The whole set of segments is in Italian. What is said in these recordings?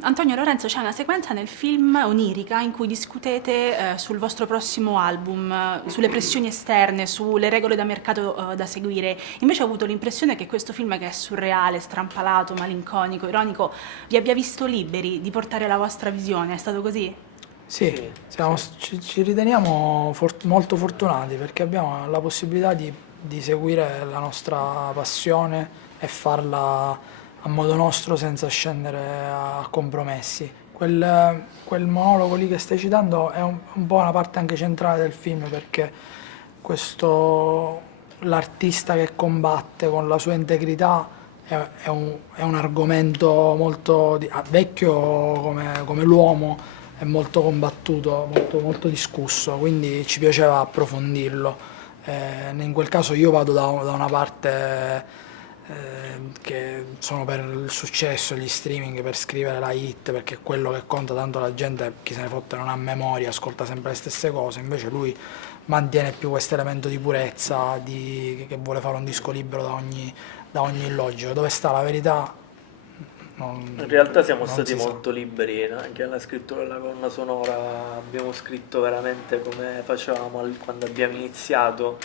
Antonio Lorenzo, c'è una sequenza nel film onirica in cui discutete sul vostro prossimo album, sulle pressioni esterne, sulle regole da mercato da seguire. Invece ho avuto l'impressione che questo film, che è surreale, strampalato, malinconico, ironico, vi abbia visto liberi di portare la vostra visione. È stato così? Sì, Sì, sì. ci riteniamo molto fortunati perché abbiamo la possibilità di seguire la nostra passione e farla a modo nostro senza scendere a compromessi. Quel monologo lì che stai citando è un po' una parte anche centrale del film perché l'artista che combatte con la sua integrità è un argomento molto vecchio come l'uomo, è molto combattuto, molto discusso, quindi ci piaceva approfondirlo. In quel caso io vado da una parte che sono per il successo, gli streaming, per scrivere la hit, perché è quello che conta, tanto la gente, chi se ne fotte, non ha memoria, ascolta sempre le stesse cose, invece lui mantiene più questo elemento di purezza, che vuole fare un disco libero da ogni illogico. Dove sta la verità? In realtà siamo Non stati si sa. molto liberi, no? Anche nella scrittura della colonna sonora abbiamo scritto veramente come facevamo quando abbiamo iniziato,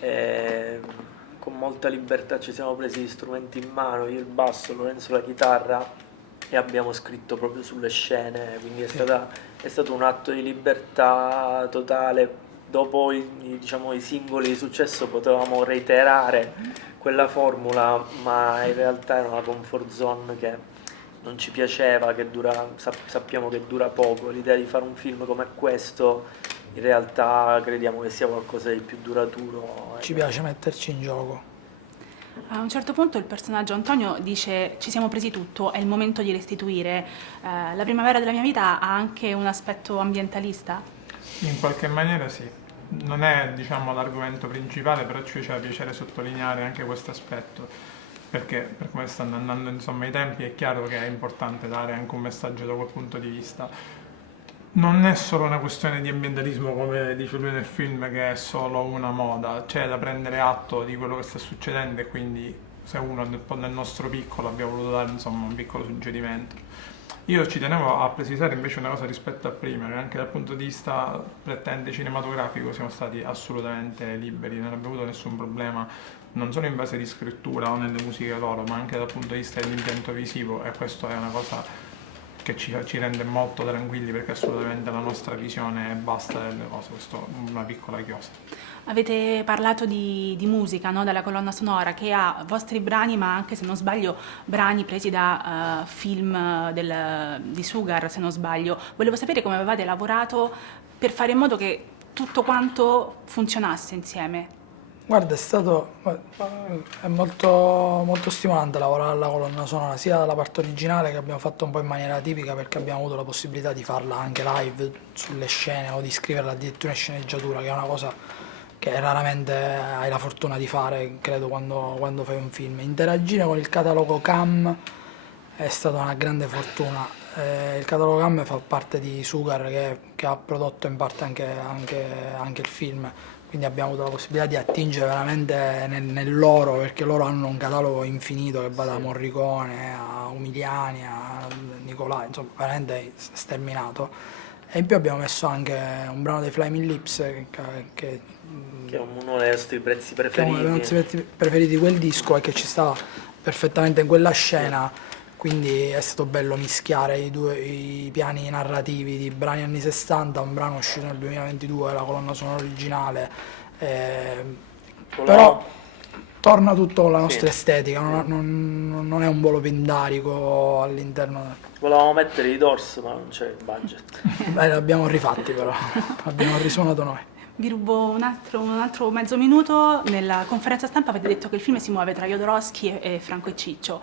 e con molta libertà ci siamo presi gli strumenti in mano, io il basso, Lorenzo la chitarra, e abbiamo scritto proprio sulle scene, quindi Sì. è stato un atto di libertà totale. Dopo diciamo, i singoli di successo potevamo reiterare quella formula, ma in realtà era una comfort zone che non ci piaceva, che sappiamo che dura poco. L'idea di fare un film come questo, in realtà crediamo che sia qualcosa di più duraturo. Ci piace metterci in gioco. A un certo punto il personaggio Antonio dice: ci siamo presi tutto, è il momento di restituire. La primavera della mia vita ha anche un aspetto ambientalista? In qualche maniera sì. Non è, diciamo, l'argomento principale, però ci faceva piacere sottolineare anche questo aspetto, perché per come stanno andando insomma i tempi è chiaro che è importante dare anche un messaggio da quel punto di vista. Non è solo una questione di ambientalismo, come dice lui nel film, che è solo una moda, c'è da prendere atto di quello che sta succedendo e quindi se uno nel nostro piccolo abbiamo voluto dare insomma un piccolo suggerimento. Io ci tenevo a precisare invece una cosa rispetto a prima, che anche dal punto di vista prettamente cinematografico siamo stati assolutamente liberi, non abbiamo avuto nessun problema, non solo in base di scrittura o nelle musiche loro, ma anche dal punto di vista dell'impianto visivo, e questo è una cosa che ci rende molto tranquilli perché assolutamente la nostra visione è basta delle cose, questo è una piccola chiosa. Avete parlato di musica, no? Della colonna sonora che ha vostri brani, ma anche, se non sbaglio, brani presi da film di Sugar, se non sbaglio. Volevo sapere come avevate lavorato per fare in modo che tutto quanto funzionasse insieme. Guarda, è molto stimolante lavorare alla colonna sonora, sia la parte originale che abbiamo fatto un po' in maniera tipica perché abbiamo avuto la possibilità di farla anche live sulle scene o di scriverla addirittura in sceneggiatura, che è una cosa che raramente hai la fortuna di fare, credo, quando fai un film. Interagire con il catalogo CAM è stata una grande fortuna. Il catalogo CAM fa parte di Sugar che ha prodotto in parte anche il film, quindi abbiamo avuto la possibilità di attingere veramente nel loro, perché loro hanno un catalogo infinito che va da Morricone a Umiliani a Nicolai, insomma veramente sterminato. E in più abbiamo messo anche un brano dei Flaming Lips che Che è uno dei nostri prezzi che è uno dei preferiti. nostri preferiti di quel disco e che ci stava perfettamente in quella scena, quindi è stato bello mischiare i piani narrativi di brani anni 60, un brano uscito nel 2022, la colonna sonora originale, eh, però Volevamo, torna tutto con la sì, nostra estetica, sì. non è un volo pindarico all'interno. Volevamo mettere i Doors, ma non c'era il budget. Beh, l'abbiamo rifatti però, abbiamo risuonato noi. Vi rubo un altro mezzo minuto. Nella conferenza stampa avete detto che il film si muove tra Jodorowsky e Franco e Ciccio.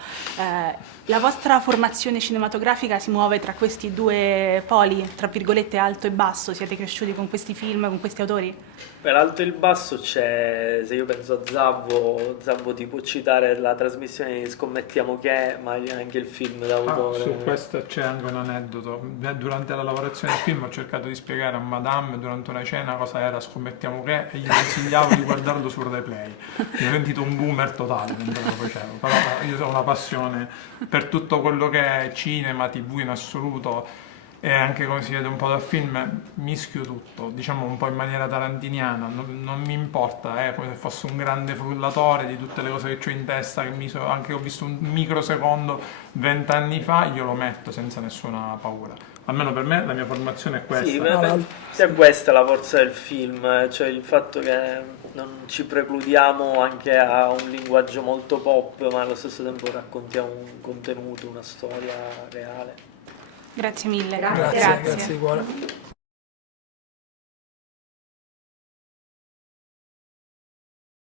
La vostra formazione cinematografica si muove tra questi due poli, tra virgolette alto e basso? Siete cresciuti con questi film, con questi autori? Per l'alto e il basso c'è, se io penso a Zabbo ti può citare la trasmissione di Scommettiamo che, ma anche il film d'autore. Su questo c'è anche un aneddoto. Durante la lavorazione del film ho cercato di spiegare a Madame durante una cena cosa era scommettiamo che, e gli consigliavo di guardarlo su Replay. Mi ho sentito un boomer totale mentre lo facevo, però io ho una passione per tutto quello che è cinema, TV in assoluto, e anche come si vede un po' dal film, mischio tutto, diciamo un po' in maniera tarantiniana, non mi importa, come se fosse un grande frullatore di tutte le cose che ho in testa, anche ho visto un microsecondo 20 anni fa, io lo metto senza nessuna paura. Almeno per me la mia formazione è questa. Sì, è questa la forza del film, cioè il fatto che non ci precludiamo anche a un linguaggio molto pop, ma allo stesso tempo raccontiamo un contenuto, una storia reale. Grazie mille. Grazie di cuore.